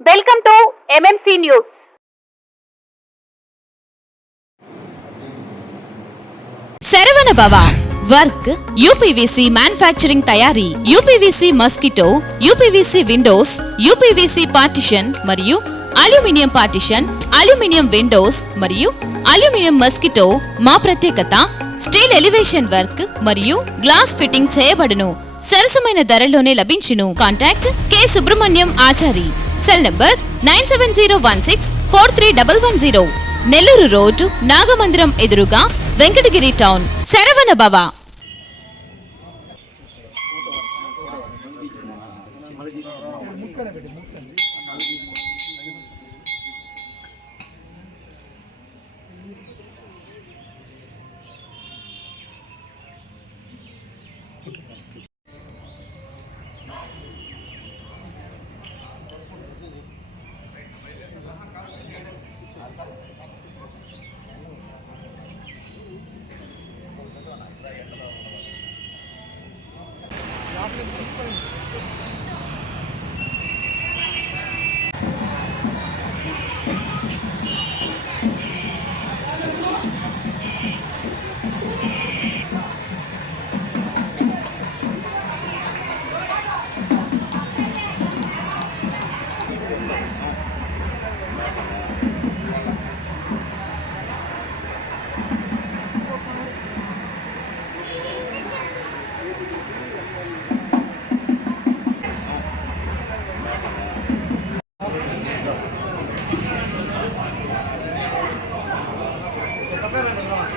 Welcome to MMC news Saravana Bhava work UPVC manufacturing తయారీ UPVC mosquito UPVC windows UPVC partition మరియు aluminium partition aluminium windows మరియు aluminium mosquito మా ప్రత్యేకత steel elevation work మరియు glass fitting చేయబడును. సరసమైన ధరలోనే లభించును. Contact K Subrahmanyam Achari cell number nine seven zero one six four three double one zero Nellore road Nagamandiram ఎదురుగా వెంకటగిరి టౌన్ శరవణ భవ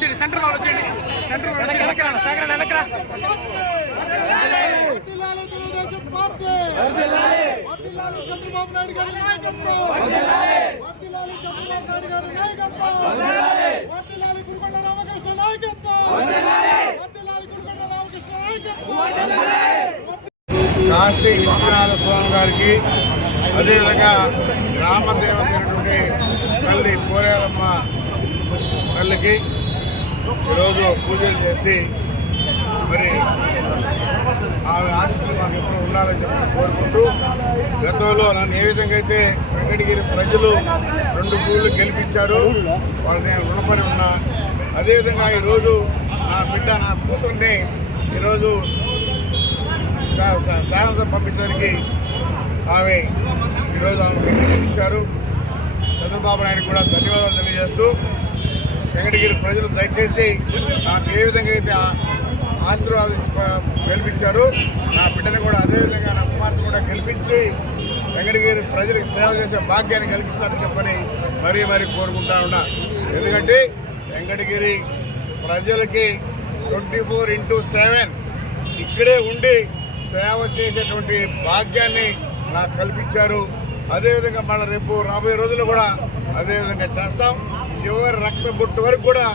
సెంటర్ వచ్చేది సెంటర్ వాళ్ళు వచ్చేది సెంటర్ వాళ్ళు వచ్చేది వెనక రా సాగర్ రా. చంద్రబాబు నాయుడు గారి నాయకత్వం. రామకృష్ణ నాయకత్వం. కాశీ విశ్వనాథ స్వామి గారికి అదేవిధంగా గ్రామదేవతైనటువంటి తల్లి కోరేరమ్మ తల్లికి ఈరోజు పూజలు చేసి మరి ఆమె ఆశీస్సులు మాకు ఎప్పుడు ఉండాలని చెప్పి కోరుకుంటూ గతంలో నన్ను ఏ విధంగా అయితే వెంకటగిరి ప్రజలు రెండు పూలు గెలిపించారు వాళ్ళు నేను రుణపడి ఉన్నా. అదేవిధంగా ఈరోజు నా బిడ్డ నా కూతుర్ని ఈరోజు శా- శాసనసభ పంపించడానికి ఆమె ఈరోజు ఆమె ఇచ్చారు. చంద్రబాబు నాయుడు కూడా ధన్యవాదాలు తెలియజేస్తూ వెంకటగిరి ప్రజలు దయచేసి నాకు ఏ విధంగా అయితే ఆశీర్వాదం గెలిపించారు నా బిడ్డను కూడా అదేవిధంగా నా కుమార్తె కూడా గెలిపించి వెంకటగిరి ప్రజలకు సేవ చేసే భాగ్యాన్ని కలిగిస్తారని చెప్పని మరీ మరీ కోరుకుంటా ఉన్నా. ఎందుకంటే వెంకటగిరి ప్రజలకి ట్వంటీ ఫోర్ ఇంటూ సెవెన్ ఇక్కడే ఉండి సేవ చేసేటువంటి భాగ్యాన్ని నాకు కల్పించారు. అదేవిధంగా మళ్ళీ రేపు రాబోయే రోజులు కూడా అదేవిధంగా చేస్తాం. చివరి రక్త బొట్టు వరకు కూడా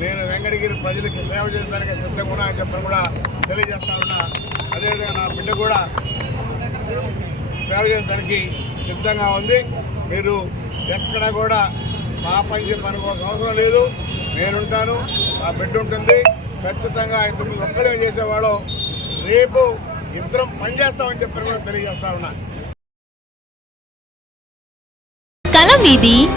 నేను వెంకటగిరి ప్రజలకి సేవ చేయడానికి సిద్ధంగా ఉన్నా అని చెప్పని కూడా తెలియజేస్తానున్నా అదేవిధంగా నా బిడ్డ కూడా సేవ చేయడానికి సిద్ధంగా ఉంది. మీరు ఎక్కడ కూడా మా పని చెప్పి అనుకోవాల్సిన అవసరం లేదు. నేనుంటాను మా బిడ్డ ఉంటుంది. ఖచ్చితంగా ఇంతకుముందు ఒక్కడే చేసేవాడు. రేపు ఇద్దరం పనిచేస్తామని చెప్పని కూడా తెలియజేస్తా ఉన్నా. కలం వీధి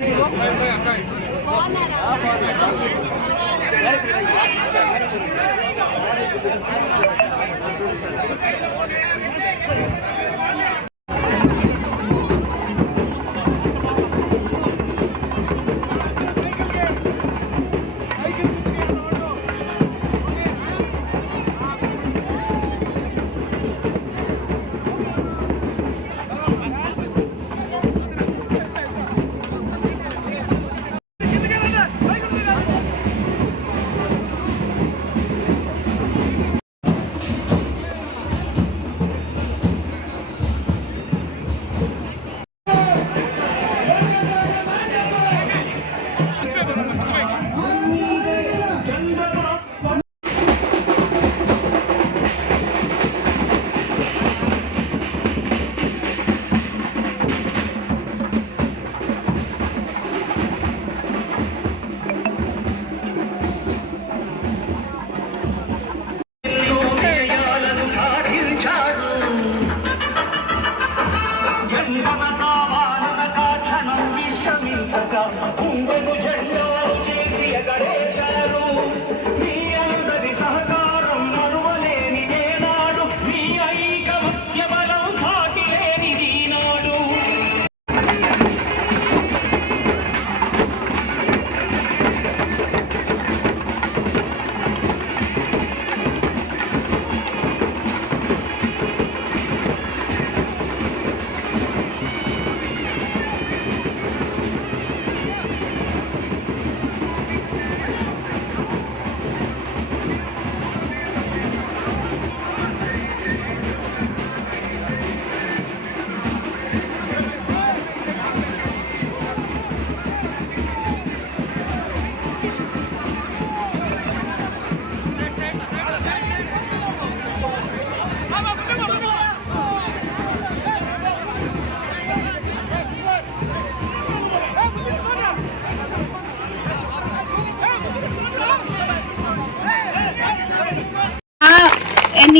విజయాలను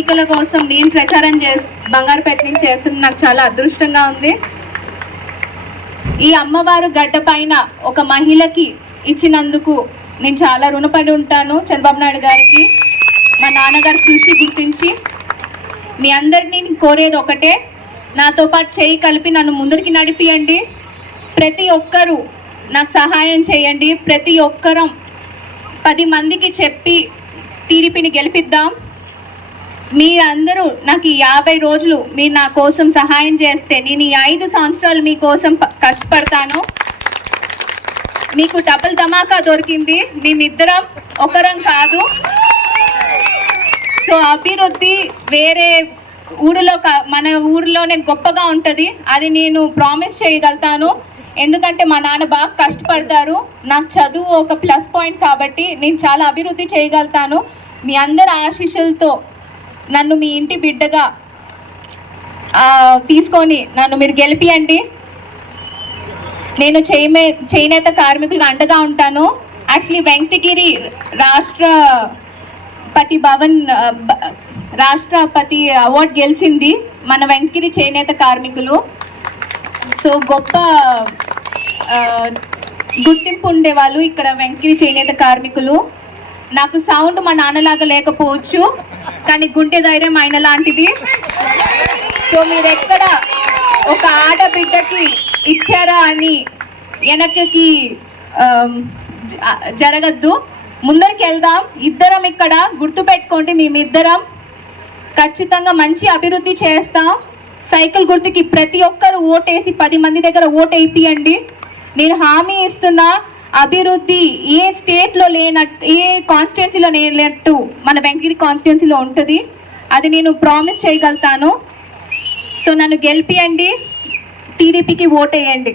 ఎన్నికల కోసం నేను ప్రచారం చే బంగారుపేట నుంచి చేస్తున్న నాకు చాలా అదృష్టంగా ఉంది. ఈ అమ్మవారు గడ్డ పైన ఒక మహిళకి ఇచ్చినందుకు నేను చాలా రుణపడి ఉంటాను చంద్రబాబు నాయుడు గారికి. మా నాన్నగారి కృషి గుర్తించి మీ అందరినీ నేను కోరేది ఒకటే. నాతో పాటు చేయి కలిపి నన్ను ముందరికి నడిపియండి. ప్రతి ఒక్కరూ నాకు సహాయం చేయండి. ప్రతి ఒక్కరం పది మందికి చెప్పి టీడీపీని గెలిపిద్దాం. మీరందరూ నాకు ఈ యాభై రోజులు మీరు నా కోసం సహాయం చేస్తే నేను ఈ ఐదు సంవత్సరాలు మీకోసం కష్టపడతాను. మీకు డబుల్ ధమాకా దొరికింది. మేమిద్దరం ఒకరం కాదు. సో అభివృద్ధి వేరే ఊరిలో కా- మన ఊరిలోనే గొప్పగా ఉంటుంది. అది నేను ప్రామిస్ చేయగలుగుతాను. ఎందుకంటే మా నాన్న బాగా కష్టపడతారు. నాకు చదువు ఒక ప్లస్ పాయింట్ కాబట్టి నేను చాలా అభివృద్ధి చేయగలుగుతాను. మీ అందరి ఆశీస్సులతో నన్ను మీ ఇంటి బిడ్డగా తీసుకొని నన్ను మీరు గెలిపియండి. నేను చేయమే చేనేత కార్మికులకు అండగా ఉంటాను. యాక్చువల్లీ వెంకటగిరి రాష్ట్ర పతి భవన్ రాష్ట్రపతి అవార్డు గెలిచింది మన వెంకటగిరి చేనేత కార్మికులు. సో గొప్ప గుర్తింపు ఉండేవాళ్ళు ఇక్కడ వెంకిరి చేనేత కార్మికులు. నాకు సౌండ్ మా నాన్నలాగా లేకపోవచ్చు. కానీ గుండె ధైర్యం ఆయన లాంటిది. సో మీరు ఎక్కడ ఒక ఆడబిడ్డకి ఇచ్చారా అని వెనక్కి జ- జరగద్దు. ముందరికి వెళ్దాం. ఇద్దరం ఇక్కడ గుర్తుపెట్టుకోండి మేమిద్దరం ఖచ్చితంగా మంచి అభివృద్ధి చేస్తాం. సైకిల్ గుర్తుకి ప్రతి ఒక్కరు ఓటేసి పది మంది దగ్గర ఓటు వేయిపియండి నేను హామీ ఇస్తున్నా అభివృద్ధి ఏ స్టేట్లో లేనట్టు ఏ కాన్స్టిట్యున్సీలో లేనట్టు మన వెంకగిరి కాన్స్టిట్యున్సీలో ఉంటుంది. అది నేను ప్రామిస్ చేయగలుగుతాను సో నన్ను గెలిపియండి. టీడీపీకి ఓటేయండి.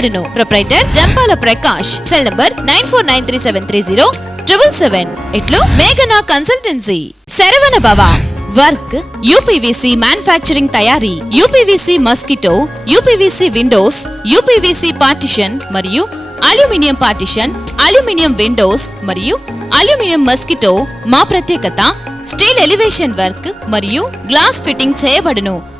Proprietor Jampala Prakash. Cell number nine four nine three seven three zero. Triple seven ఇట్లు మేఘనా consultancy Saravana Bhava. Work UPVC manufacturing తయారీ. UPVC mosquito UPVC windows UPVC partition మరియు అల్యూమినియం పార్టిషన్ అల్యూమినియం విండోస్ మరియు aluminium mosquito మా ప్రత్యేకత steel elevation work మరియు glass fitting చేయబడును.